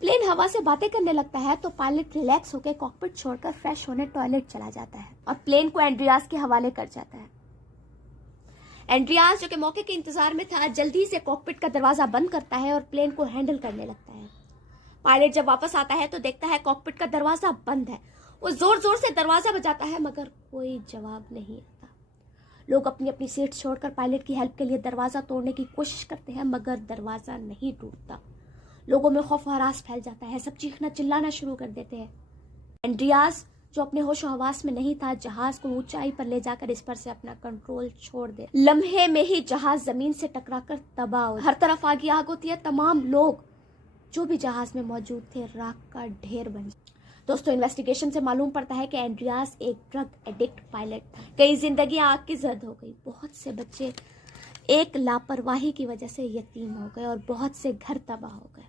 Plane हवा से बातें करने लगता है तो पायलट रिलैक्स होकर कॉकपिट छोड़कर फ्रेश होने टॉयलेट चला जाता है और प्लेन को एंड्रियास के हवाले कर जाता है। एंड्रियास जो कि मौके के इंतजार में था, जल्दी से कॉकपिट का दरवाजा बंद करता है और प्लेन को हैंडल करने लगता है। पायलट जब वापस आता है तो देखता है कॉकपिट का दरवाजा बंद है। वो जोर जोर से दरवाजा बजाता है मगर कोई जवाब नहीं आता। लोग अपनी अपनी सीट छोड़कर पायलट की हेल्प के लिए दरवाजा तोड़ने की कोशिश करते हैं मगर दरवाजा नहीं टूटता। लोगों में खौफ हरास फैल जाता है, सब चीखना चिल्लाना शुरू कर देते हैं। एंड्रियास जो अपने होश और हवास में नहीं था, जहाज को ऊंचाई पर ले जाकर इस पर से अपना कंट्रोल छोड़ दे। लम्हे में ही जहाज जमीन से टकराकर तबाह हो, हर तरफ आग होती है। तमाम लोग जो भी जहाज में मौजूद थे राख का ढेर बन गए। दोस्तों, इन्वेस्टिगेशन से मालूम पड़ता है कि एंड्रियास एक ड्रग एडिक्ट पायलट था। कई जिंदगियां आग की जद हो गई, बहुत से बच्चे एक लापरवाही की वजह से यतीम हो गए और बहुत से घर तबाह हो गए।